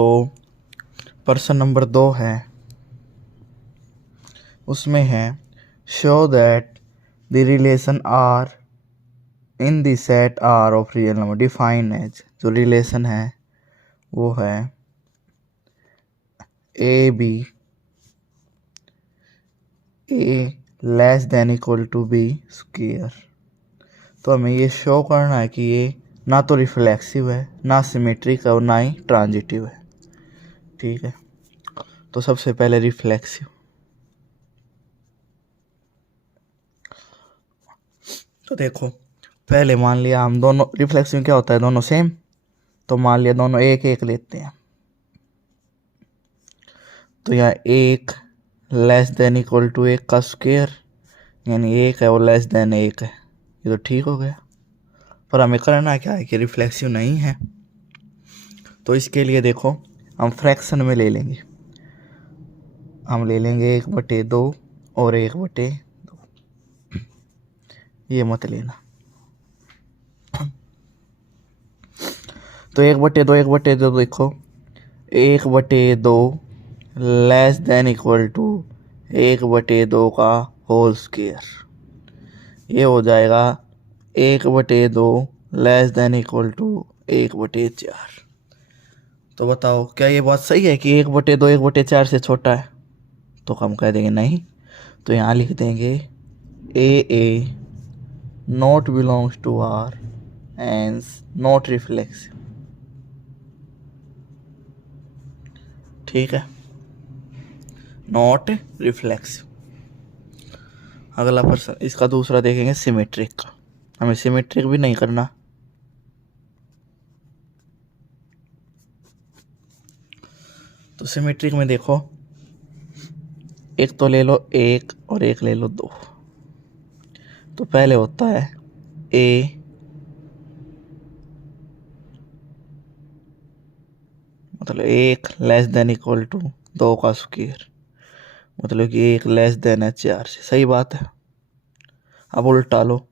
तो प्रश्न नंबर 2 है, उसमें है show that the relation R in the set R of real number define as. जो रिलेशन है वो है ए B A less than equal to B square. तो हमें ये शो करना है कि ये ना तो रिफ्लेक्सिव है, ना सिमेट्रिक है और ना ही ट्रांजिटिव है। ठीक है, तो सबसे पहले रिफ्लेक्सिव। तो देखो, पहले मान लिया हम दोनों, रिफ्लेक्सिव क्या होता है, दोनों सेम। तो मान लिया दोनों एक एक लेते हैं, तो यहाँ एक लेस देन इक्वल टू एक का स्क्वायर, यानी एक है वो लेस देन एक है। ये तो ठीक हो गया, पर हमें करना क्या है कि रिफ्लेक्सिव नहीं है। तो इसके लिए देखो, हम फ्रैक्शन में ले लेंगे। हम ले लेंगे 1/2 और 1/2। ये मत लेना। तो 1/2 1/2 देखो, 1/2 लेस देन इक्वल टू 1/2 का होल स्क्वायर। ये हो जाएगा 1/2 लेस देन इक्वल टू 1/4। तो बताओ, क्या ये बात सही है कि 1/2 1/4 से छोटा है? तो हम कह देंगे नहीं। तो यहाँ लिख देंगे a not belongs to R and not reflexive. ठीक है, नॉट रिफ्लेक्सिव। अगला प्रश्न, इसका दूसरा देखेंगे सिमेट्रिक का। हमें सिमेट्रिक भी नहीं करना। तो सिमेट्रिक में देखो, एक तो ले लो 1 और एक ले लो 2। तो पहले होता है ए मतलब 1 लेस देन इक्वल टू 2 का स्क्वायर, मतलब कि 1 लेस देन है 4 से। सही बात है। अब उल्टा लो,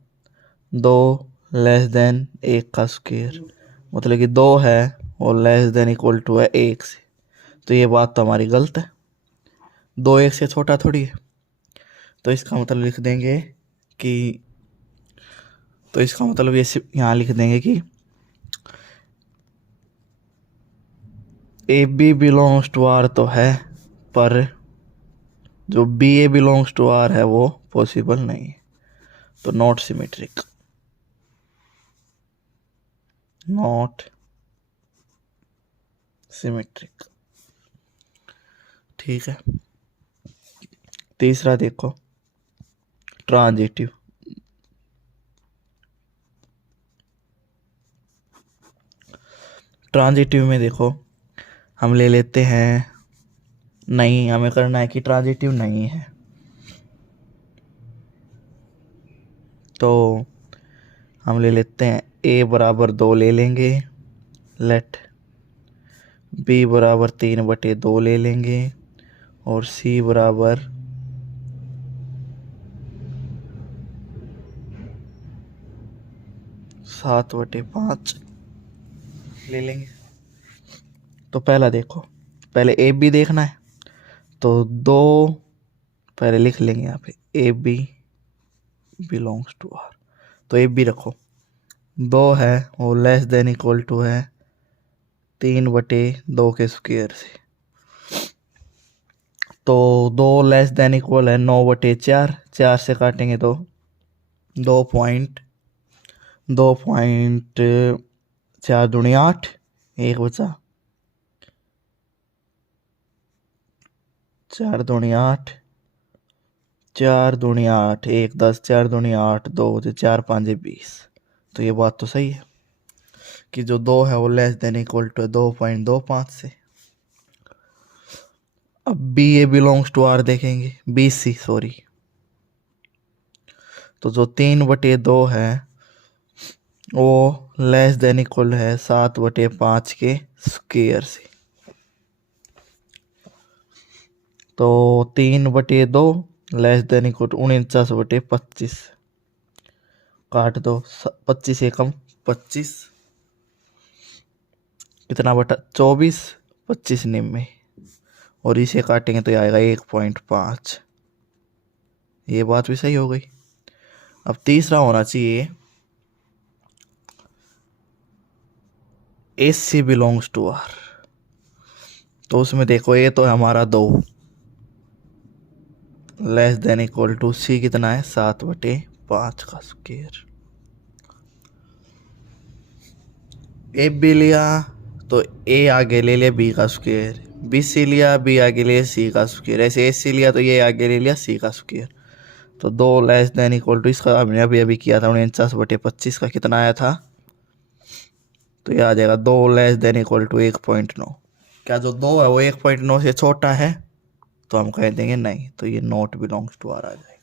2 लेस देन 1 का स्क्वायर, मतलब कि 2 है और लेस देन इक्वल टू है 1 से। तो ये बात तो हमारी गलत है, 2 1 से छोटा थोड़ी है। तो इसका मतलब लिख देंगे कि, तो इसका मतलब ये यहाँ लिख देंगे कि A B belongs to R तो है, पर जो B A belongs to R है वो पॉसिबल नहीं है। तो नॉट सिमेट्रिक, नॉट सिमेट्रिक। ठीक है, तीसरा देखो ट्रांजिटिव। ट्रांजिटिव में देखो, हम ले लेते हैं, नहीं हमें करना है कि ट्रांजिटिव नहीं है। तो हम ले लेते हैं ए बराबर 2 ले लेंगे, लेट बी बराबर 3/2 ले लेंगे, और सी बराबर 7/5 ले लेंगे। तो पहला देखो, पहले ए बी देखना है, तो 2 पहले लिख लेंगे यहाँ पे, A B belongs to R. तो ए बी रखो, 2 है वो लेस देन इक्वल टू है 3/2 के स्क्वायर से। तो 2 लेस देन इक्वल है 9/4, 4 से काटेंगे तो 2.4 दूनी 8, 1 बचा, 4 दूनी 8, 4 दूनी 8, 1 10, 4 दूनी 8, 2 4 5 20। तो ये बात तो सही है कि जो 2 है वो लेस देन इक्वल टू 2.25 से। अब B A belongs to R देखेंगे, बी सी सॉरी। तो जो 3/2 है वो लेस देन इक्वल है 7/5 के स्क्वायर से। तो 3/2 लेस देन इक्वल 49/25, काट दो, 25 एकम 25, कितना बटा 24, 25 निम्मे, और इसे काटेंगे तो ये आएगा 1.5। ये बात भी सही हो गई। अब तीसरा होना चाहिए S C belongs to R. तो उसमें देखो ये तो है हमारा 2 less than equal to C कितना है 7/5 का स्क्वायर। ए बी लिया तो ए आगे ले लिया बी का स्क्वायर, बी सी लिया बी आगे ले सी का स्क्वायर, ऐसे ए सी लिया तो ये आगे ले लिया सी का स्क्वायर। तो 2 लेस देन इक्वल टू, इसका हमने अभी अभी किया था 49/25 का कितना आया था, तो ये आ जाएगा 2 लेस देन इक्वल टू 1.9। क्या जो 2 है वो 1.9 से छोटा है, तो हम कह देंगे नहीं, तो ये नॉट बिलोंग्स टू आर आ जाएगा।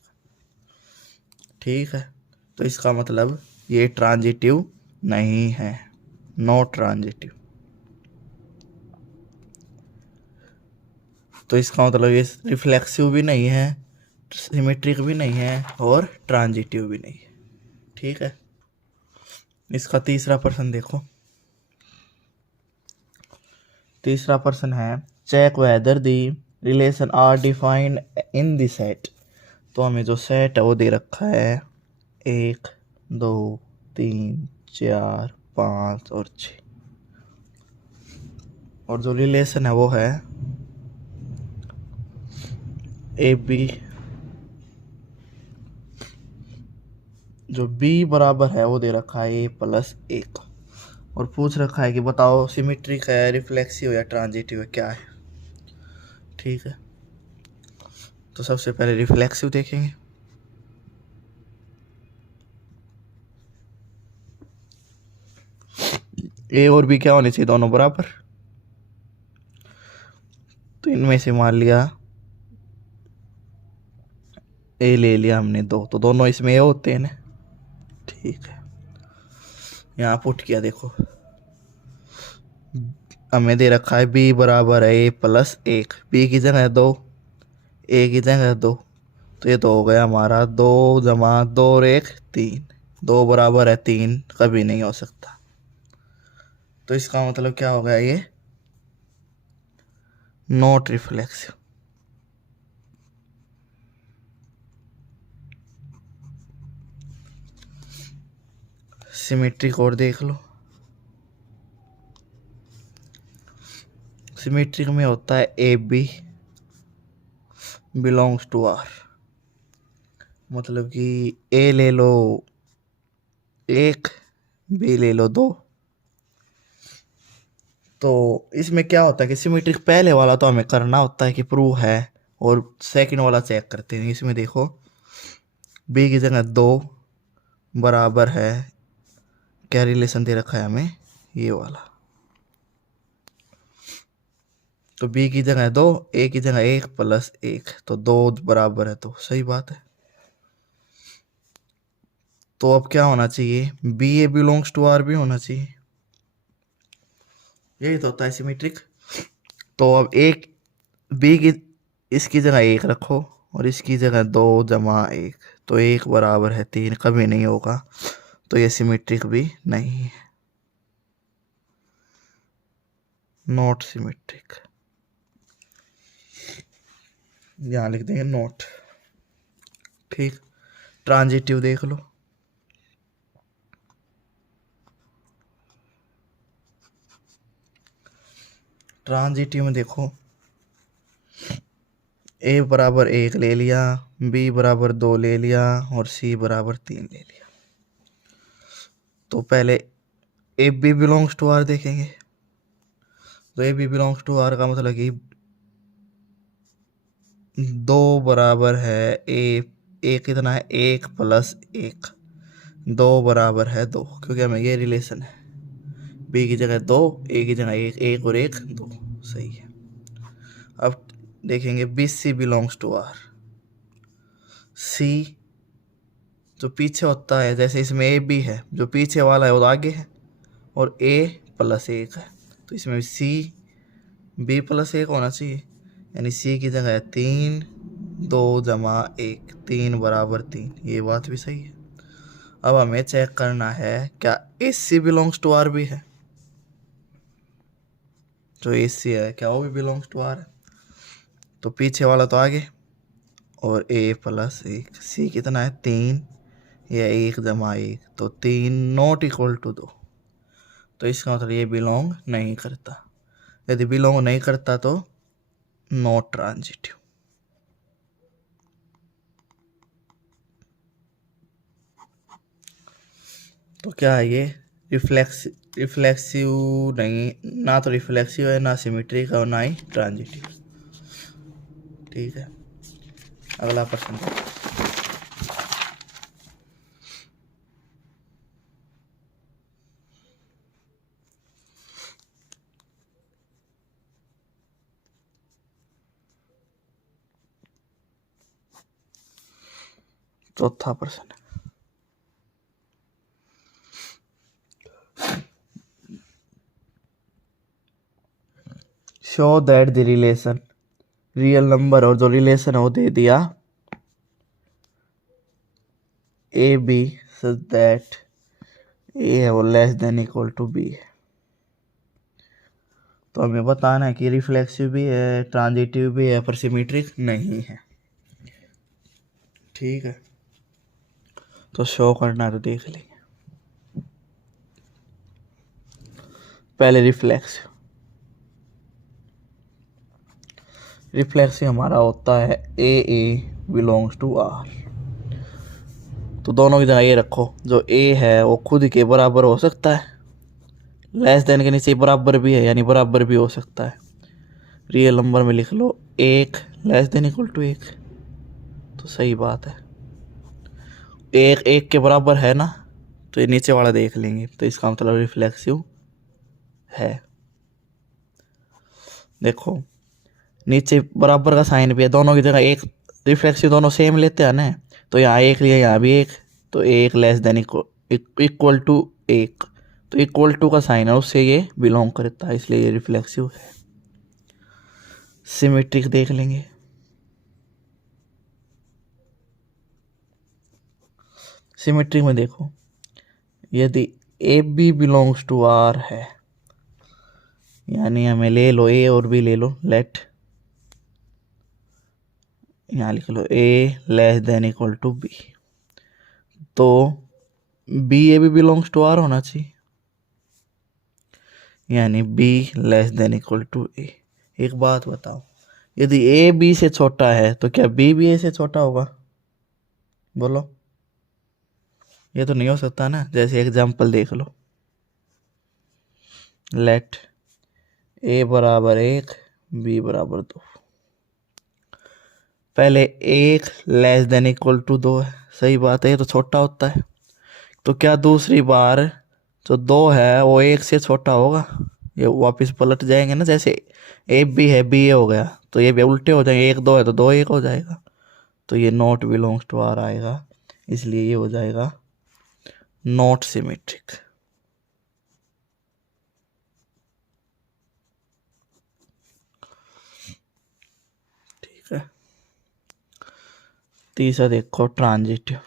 ठीक है, तो इसका मतलब ये ट्रांजिटिव नहीं है, नॉट ट्रांजिटिव। तो इसका मतलब ये रिफ्लेक्सिव भी नहीं है, सिमेट्रिक भी नहीं है, और ट्रांजिटिव भी नहीं है। ठीक है, इसका तीसरा प्रश्न देखो। तीसरा प्रश्न है check whether the relation R defined in the set. तो हमें जो सेट है वो दे रखा है 1 2 3 4 5 और 6, और जो रिलेशन है वो है ए बी, जो b बराबर है वो दे रखा है a+1, और पूछ रखा है कि बताओ सिमेट्रिक है, रिफ्लेक्सिव या ट्रांजिटिव है, क्या है। ठीक है, तो सबसे पहले रिफ्लेक्सिव देखेंगे। ए और बी क्या होने चाहिए, दोनों बराबर। तो इनमें से मान लिया ए ले लिया हमने 2, तो दोनों इसमें ए होते हैं ना। ठीक है, यहाँ पुट किया, देखो हमें दे रखा है b बराबर है a+1, b की जगह 2, a की जगह 2, तो ये तो हो गया हमारा 2 जमा 2 और 1 3, 2 बराबर है 3, कभी नहीं हो सकता। तो इसका मतलब क्या हो गया, ये नॉट रिफ्लेक्सिव। सिमेट्रिक और देख लो, सिमेट्रिक में होता है A B belongs to R, मतलब कि ए ले लो 1, बी ले लो 2। तो इसमें क्या होता है कि सिमेट्रिक पहले वाला तो हमें करना होता है कि प्रूव है, और सेकंड वाला चेक करते हैं। इसमें देखो बी की जगह 2 बराबर है, क्या रिलेशन दे रखा है हमें, ये वाला। तो b की जगह 2, a की जगह 1+1, तो 2 बराबर है, तो सही बात है। तो अब क्या होना चाहिए, B A belongs to R भी होना चाहिए, यही तो होता है सिमेट्रिक। तो अब एक बी की इसकी जगह 1 रखो, और इसकी जगह 2 जमा 1, तो 1 बराबर है 3, कभी नहीं होगा, तो ये सिमेट्रिक भी नहीं है, नॉट सिमेट्रिक। यहाँ लिख देंगे नॉट। ठीक, ट्रांजिटिव देख लो। ट्रांजिटिव में देखो ए बराबर 1 ले लिया, बी बराबर 2 ले लिया, और सी बराबर 3 ले लिया। तो पहले A B belongs to R देखेंगे। तो A B belongs to R का मतलब कि 2 बराबर है ए कितना है 1+1, 2 बराबर है 2, क्योंकि हमें ये रिलेशन है, बी की जगह 2, ए की जगह 1, 1 और 1 2, सही है। अब देखेंगे B C belongs to R. C जो पीछे होता है, जैसे इसमें ए बी है, जो पीछे वाला है वो आगे है, और a+1 है, तो इसमें सी b+1 होना चाहिए, यानी सी की जगह 3, 2 जमा 1, 3 बराबर 3, ये बात भी सही है। अब हमें चेक करना है क्या S C belongs to R भी है। जो ए सी है क्या वो भी बिलोंग्स टू आर है। तो पीछे वाला तो आगे, और ए प्लस एक, सी कितना है 3, या 1 + 1 तो 3 नॉट इक्वल टू 2। तो इसका मतलब ये बिलोंग नहीं करता। यदि बिलोंग नहीं करता तो नॉट ट्रांजिटिव। तो क्या है ये रिफ्लेक्सिव नहीं, ना तो रिफ्लेक्सिव है, ना सिमेट्रिक है, और ना ही ट्रांजिटिव। ठीक है, अगला प्रश्न। चौथा प्रश्न, show that the relation, real number और जो रिलेशन है वो दे दिया A B such that A है वो less than equal to B है। तो हमें बताना है कि रिफ्लेक्सिव भी है, ट्रांजिटिव भी है, पर सिमेट्रिक नहीं है। ठीक है, तो शो करना है तो देख लेंगे। पहले रिफ्लेक्सिव हमारा होता है ए बिलोंग्स टू आर। तो दोनों की जगह ये रखो, जो ए है वो खुद के बराबर हो सकता है, लेस देन के नीचे बराबर भी है, यानी बराबर भी हो सकता है। रियल नंबर में लिख लो 1 लेस देन इक्वल टू 1, तो सही बात है। 1 के बराबर है ना, तो ये नीचे वाला देख लेंगे, तो इसका मतलब रिफ्लेक्सिव है। देखो नीचे बराबर का साइन भी है, दोनों की जगह एक, रिफ्लेक्सिव दोनों सेम लेते हैं ना, तो यहाँ 1 लिया, यहाँ भी 1, तो 1 लेस देन इक्वल टू 1, तो इक्वल टू का साइन है उससे ये बिलोंग करता है, इसलिए ये रिफ्लेक्सिव है। सिमेट्रिक देख लेंगे। सिमेट्रिक में देखो, यदि A B belongs to R है, यानी हमें ले लो ए और बी ले लो, लेट यहाँ लिख लो a less than equal to b, तो b a B belongs to R होना चाहिए, यानी b less than equal to a. एक बात बताओ, यदि ए बी से छोटा है तो क्या बी भी ए से छोटा होगा? बोलो, ये तो नहीं हो सकता ना। जैसे एग्जांपल देख लो, लेट ए बराबर 1 बी बराबर 2। पहले 1 लेस देन इक्वल टू 2 है, सही बात है, ये तो छोटा होता है। तो क्या दूसरी बार जो 2 है वो 1 से छोटा होगा? ये वापस पलट जाएंगे ना, जैसे ए बी है बी ए हो गया, तो ये भी उल्टे हो जाएंगे, 1 2 है तो 2 1 हो जाएगा, तो ये नॉट बिलोंग्स टू आर आएगा, इसलिए ये हो जाएगा नॉट सिमेट्रिक। ठीक है, तीसरा देखो ट्रांजिटिव।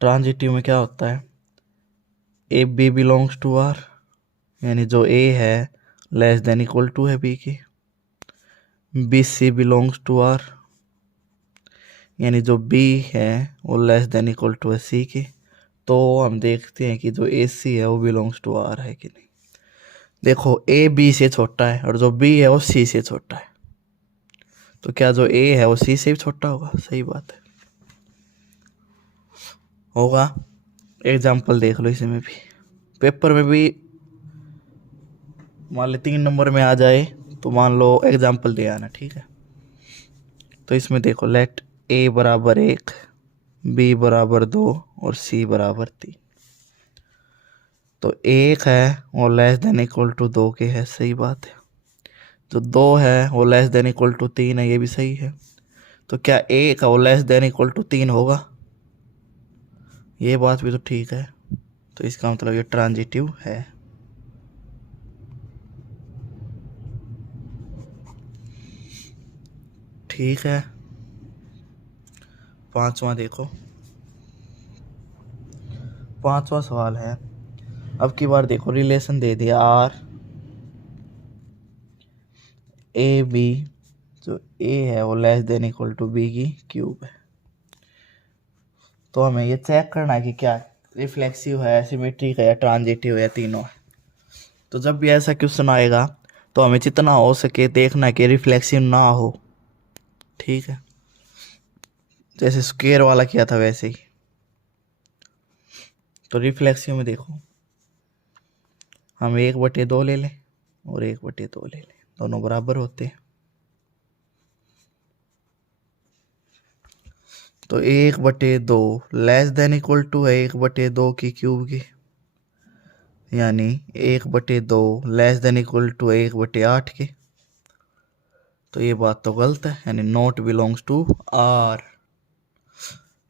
ट्रांजिटिव में क्या होता है, A B belongs to R, यानी जो ए है लेस देन इक्वल टू है बी की, B C belongs to R, यानी जो बी है वो लेस देन इक्वल टू है सी की। तो हम देखते हैं कि जो ए सी है वो बिलोंग्स टू आर है कि नहीं। देखो ए बी से छोटा है और जो बी है वो सी से छोटा है, तो क्या जो ए है वो सी से भी छोटा होगा? सही बात है, होगा। एग्जाम्पल देख लो इसमें भी, पेपर में भी मान लो 3 नंबर में आ जाए तो मान लो एग्जाम्पल दे आना। ठीक है, तो इसमें देखो लेट ए बराबर 1 बी बराबर 2 और सी बराबर 3। तो 1 है वो लेस देन इक्वल टू 2 के है, सही बात है। जो 2 है वो लेस देन इक्वल टू 3 है, ये भी सही है। तो क्या 1 है वो लेस देन इक्वल टू 3 होगा? ये बात भी तो ठीक है, तो इसका मतलब ये ट्रांजिटिव है। ठीक है, पांचवा देखो, पांचवा सवाल है अब की बार देखो रिलेशन दे दिया आर ए बी, जो ए है वो less than equal to B की क्यूब है। तो हमें ये चेक करना है कि क्या रिफ्लेक्सिव है, सिमेट्रिक है, या ट्रांजिटिव है, तीनों है। तो जब भी ऐसा क्वेश्चन आएगा तो हमें जितना हो सके देखना कि रिफ्लेक्सिव ना हो। ठीक है, जैसे स्क्वायर वाला किया था वैसे ही। तो रिफ्लेक्सिव में देखो हम 1/2 ले लें और 1/2 ले लें, दोनों बराबर होते हैं। तो 1/2 लेस देन इक्वल टू है 1/2 की क्यूब की, यानी 1/2 लेस देन इक्वल टू 1/8 के। तो ये बात तो गलत है, यानी नॉट बिलोंग्स टू आर।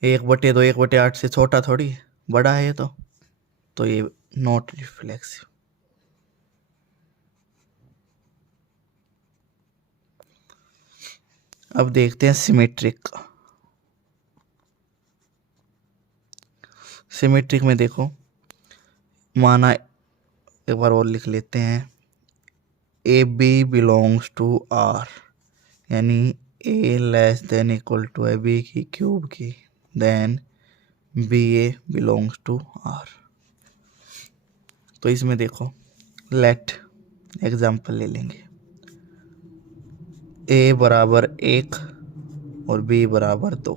1/2 1/8 से छोटा थोड़ी है, बड़ा है ये तो ये नॉट रिफ्लेक्सिव। अब देखते हैं सिमेट्रिक। सिमेट्रिक में देखो माना, एक बार और लिख लेते हैं, A B belongs to R, यानी A less than equal to है बी की क्यूब की, then B A belongs to R. तो इसमें देखो लेट एग्जाम्पल ले लेंगे, ए बराबर 1 और बी बराबर 2।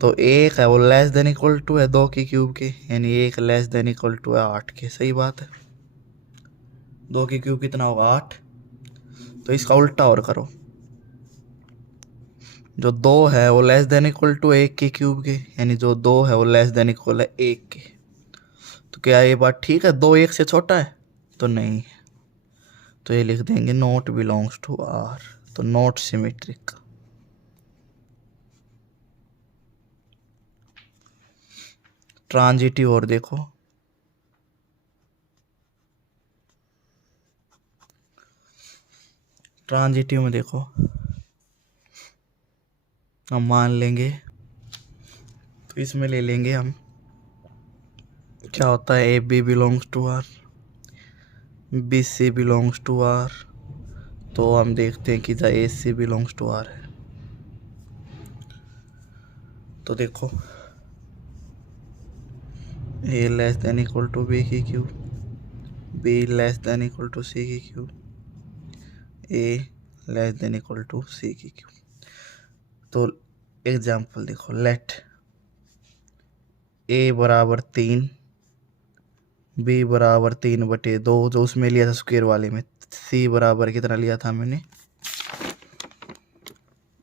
तो 1 है वो लेस देन इक्वल टू है 2 की क्यूब के, यानी 1 लेस देन इक्वल टू है 8 के। सही बात है, 2 की क्यूब कितना होगा 8। तो इसका उल्टा और करो, जो 2 है वो लेस देन इक्वल टू 1 की क्यूब के, यानी जो 2 है वो लेस देन इक्वल है 1 के। तो क्या ये बात ठीक है, 2 1 से छोटा है? तो नहीं, तो ये लिख देंगे नॉट बिलोंग्स टू आर, तो नॉट सिमेट्रिक। ट्रांजिटिव और देखो, ट्रांजिटिव में देखो हम मान लेंगे, तो इसमें ले लेंगे हम, क्या होता है A B belongs to R, B C belongs to R. तो हम देखते हैं कि the a C belongs to R है। तो देखो a less than equal to B की cube, b less than equal to c की cube, a less than equal to c की क्यूब। तो एग्जाम्पल देखो, लेट ए बराबर 3, बी बराबर 3/2, जो उसमें लिया था स्क्वायर वाले में। सी बराबर कितना लिया था मैंने,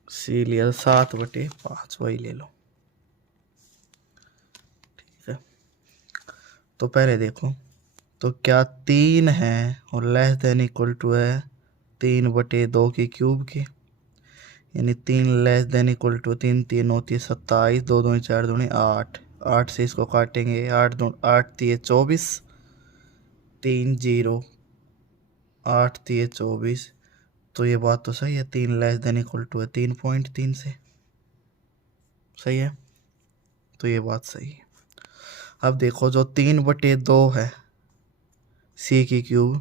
सी लिया 7/5, वही ले लो। ठीक है, तो पहले देखो, तो क्या 3 है और लेस देन इक्वल टू है 3/2 की क्यूब की, यानी 3 लेस देन इक्वल टू 3 3 होती है 27, 2 2 4 2 8, 8 से इसको काटेंगे, 8 2 8 3 24, 3 0, 8 3 24। तो ये बात तो सही है, 3 लेस देन इक्वल टू है 3.3 से। सही है, तो ये बात सही है। अब देखो जो 3/2 है सी की क्यूब,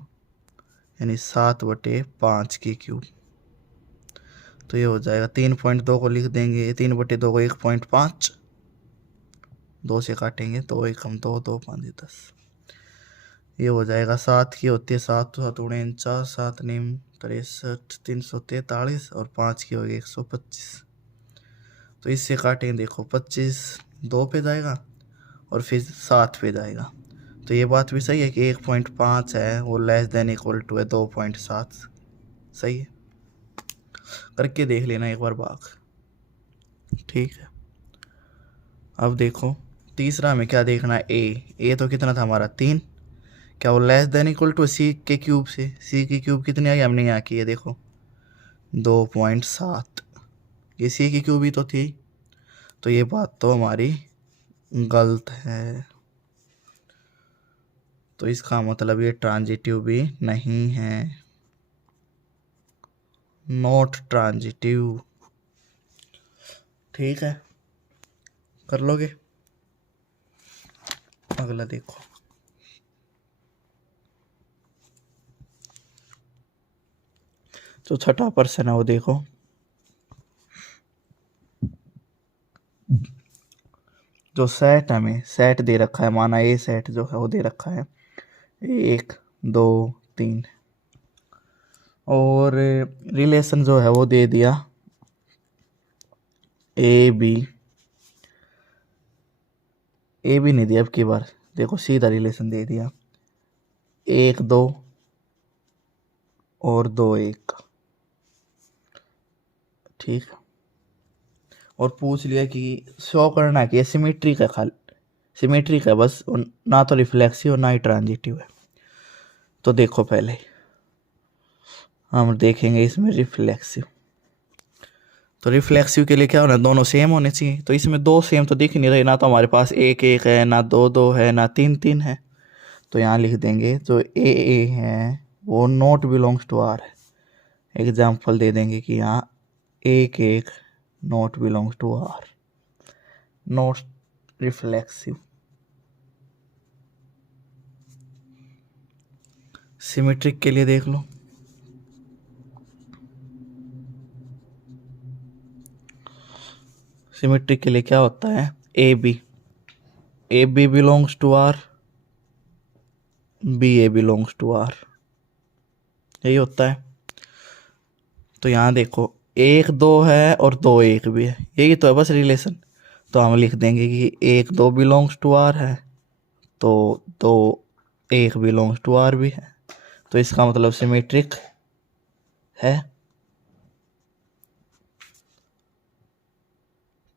यानी 7/5 की क्यूब। तो ये हो जाएगा 3.2 को लिख देंगे, 3/2 को 1.5, 2 से काटेंगे, 2 1 2, 2 5 10। ये हो जाएगा 7 की होती है 7 7 49, 7 9 63, 343, और 5 की होगी 125। तो इससे काटेंगे, देखो 25 2 पे जाएगा और फिर 7 पे जाएगा। तो ये बात भी सही है कि 1.5 है वो लेस देन इक्वल टू है 2.7। सही है, करके देख लेना एक बार बाग। ठीक है, अब देखो तीसरा में क्या देखना है, ए तो कितना था हमारा 3, क्या वो लेस देन इक्वल टू सी के क्यूब से, सी की क्यूब कितनी आई हमने यहाँ की है, देखो 2.7, ये सी की क्यूब ही तो थी। तो ये बात तो हमारी गलत है, तो इसका मतलब ये ट्रांजिटिव भी नहीं है, नॉट ट्रांजिटिव। ठीक है, कर लोगे। अगला देखो, जो छठा पर्सन है वो देखो, जो सेट हमें सेट दे रखा है, माना ए सेट जो है वो दे रखा है 1 2 3, और रिलेशन जो है वो दे दिया ए बी नहीं दिया, अब की बार देखो सीधा रिलेशन दे दिया 1 2 और 2 1, ठीक। और पूछ लिया कि शो करना है कि ये सिमेट्रिक है, खाली सिमेट्रिक है बस, ना तो रिफ्लेक्सिव ना ही ट्रांजिटिव है। तो देखो पहले हम देखेंगे इसमें रिफ्लेक्सिव। तो रिफ्लेक्सिव के लिए क्या होना है, दोनों सेम होने चाहिए। तो इसमें दो सेम तो दिख नहीं रहे, ना तो हमारे पास 1 1 है, ना 2 2 है, ना 3 3 है। तो यहाँ लिख देंगे जो ए है वो नॉट बिलोंग्स टू आर है। एग्जाम्पल दे देंगे कि यहाँ 1 1 not belongs to R, not reflexive. Symmetric के लिए देख लो, सिमेट्रिक के लिए क्या होता है, A B belongs to R, B A belongs to R, यही होता है। तो यहाँ देखो 1 2 है और 2 1 भी है, यही तो है बस रिलेशन। तो हम लिख देंगे कि 1 2 बिलोंग्स टू आर है, तो 2 1 बिलोंग्स टू आर भी है। तो इसका मतलब सिमेट्रिक है,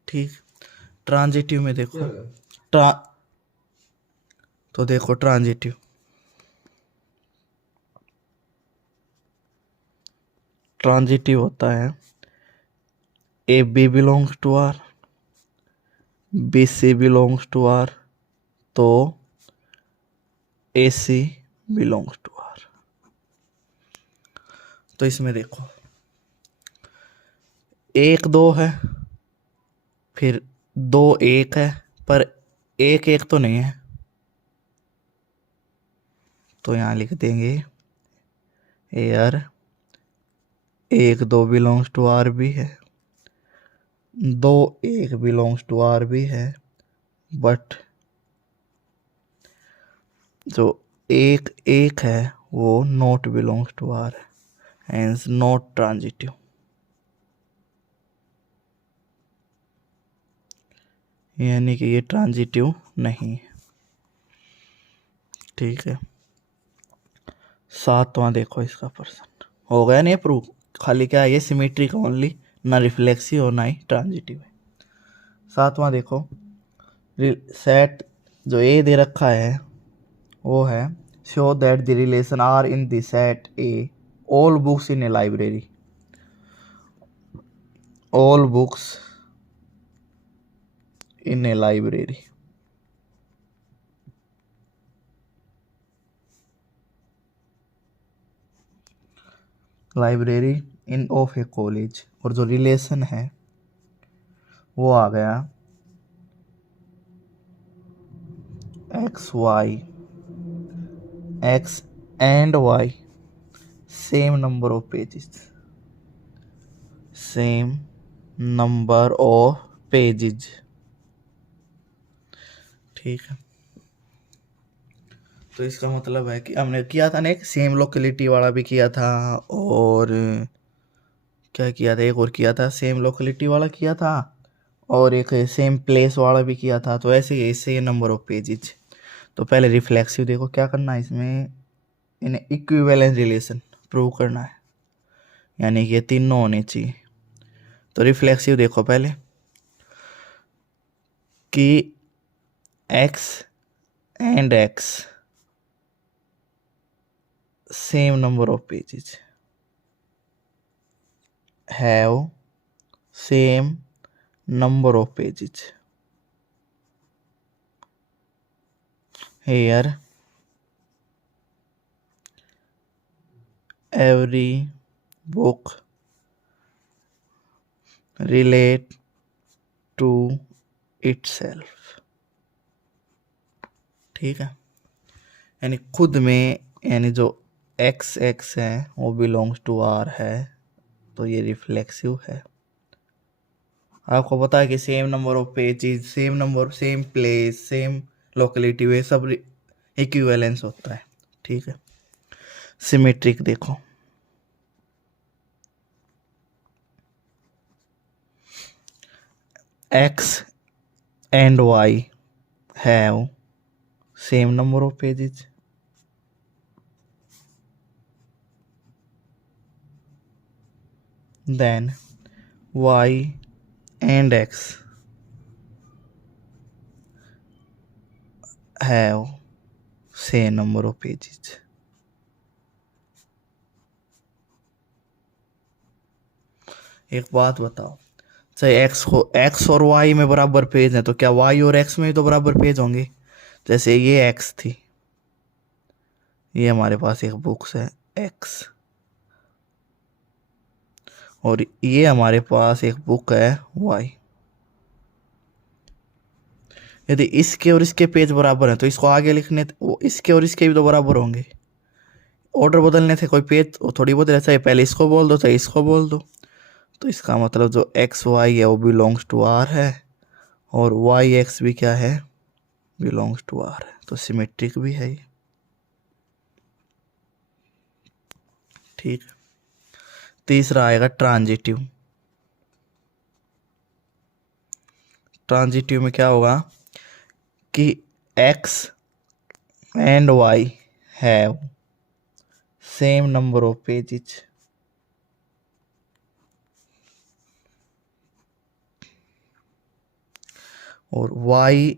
ठीक। ट्रांजिटिव में देखो, ट्रा तो देखो ट्रांजिटिव होता है A B belongs to R, B C belongs to R, तो A C belongs to R. तो इसमें देखो 1 2 है, फिर 2 1 है, पर 1 1 तो नहीं है। तो यहाँ लिख देंगे एयर 1 2 बिलोंग्स टू आर भी है, 2 1 बिलोंग्स टू आर भी है, बट जो 1 1 है वो not belongs to R, hence not transitive. यानी कि ये ट्रांजिटिव नहीं है, ठीक है। 7वां देखो, इसका पर्सन हो गया नहीं प्रूव, खाली क्या है ये सिमेट्रिक ओनली, ना रिफ्लेक्सिव और ना ही ट्रांजिटिव है। 7वां देखो, सेट जो ए दे रखा है वो है show that the relation R in the set A all books in a library, all books in a library. Library in of a college, और जो रिलेशन है वो आ गया X and Y same number of pages, same number of pages, ठीक है। तो इसका मतलब है कि हमने किया था ना एक सेम लोकेलिटी वाला भी किया था, और क्या किया था, एक और किया था सेम लोकेलिटी वाला किया था, और एक सेम प्लेस वाला भी किया था। तो ऐसे ही इससे ये नंबर ऑफ पेजेस। तो पहले रिफ्लेक्सिव देखो क्या करना है, इसमें इन्हें इक्विवेलेंस रिलेशन प्रूव करना है, यानी कि ये तीनों होने चाहिए। तो रिफ्लेक्सिव देखो पहले कि x and x same number of pages have same number of pages. Here every book relate to itself. ठीक है, यानी खुद में, यानी जो एक्स एक्स है वो बिलोंग्स टू आर है, तो ये रिफ्लेक्सिव है। आपको पता है कि same number of pages, same number, same place, same locality, वे सब इक्विवेलेंस होता है। ठीक है, सिमेट्रिक देखो, x and y have same number of pages, then y and x have same number of pages। एक बात बताओ, चाहे x और y में बराबर पेज है, तो क्या y और x में तो बराबर पेज होंगे? जैसे ये x थी, ये हमारे पास एक बुक्स है x, और ये हमारे पास एक बुक है y। यदि इसके और इसके पेज बराबर हैं तो इसको आगे लिखने, इसके और इसके भी तो बराबर होंगे। ऑर्डर बदलने से कोई पेज थोड़ी बहुत रहता है, पहले इसको बोल दो चाहे इसको बोल दो। तो इसका मतलब जो एक्स वाई है वो बिलोंग्स टू आर है, और वाई एक्स भी क्या है, बिलोंग्स टू आर है, तो सिमेट्रिक भी है ये। ठीक, तीसरा आएगा ट्रांजिटिव। ट्रांजिटिव में क्या होगा कि x and y have same number of pages, और y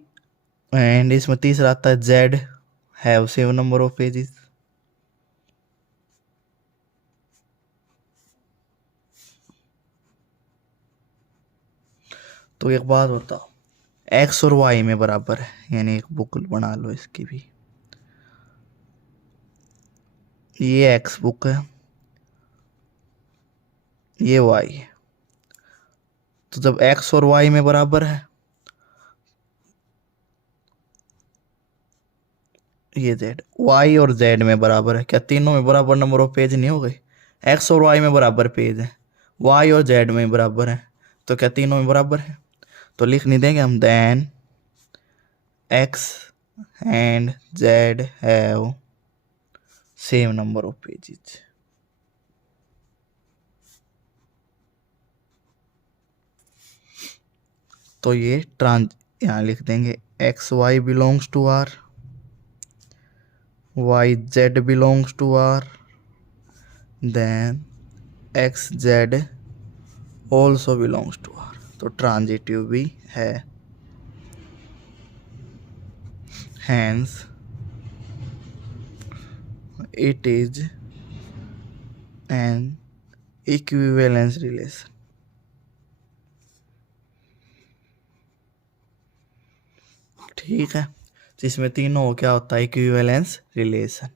and इसमें तीसरा आता है z have same number of pages। तो एक बात बताओ, x और y में बराबर है, यानी एक बुक बना लो इसकी भी, ये x बुक है, ये y है। तो जब x और y में बराबर है, ये z, y और z में बराबर है, क्या तीनों में बराबर नंबर ऑफ पेज नहीं हो गए? x और y में बराबर पेज है, y और z में बराबर है, तो क्या तीनों में बराबर है? तो लिख नहीं देंगे हम, then x and z have same number of pages। तो ये यहाँ लिख देंगे X Y belongs to R, Y Z belongs to R, then X Z also belongs to R, तो ट्रांजिटिव भी है। Hence it is an equivalence relation। ठीक है, जिसमें तीनों क्या होता है, इक्विवेलेंस रिलेशन।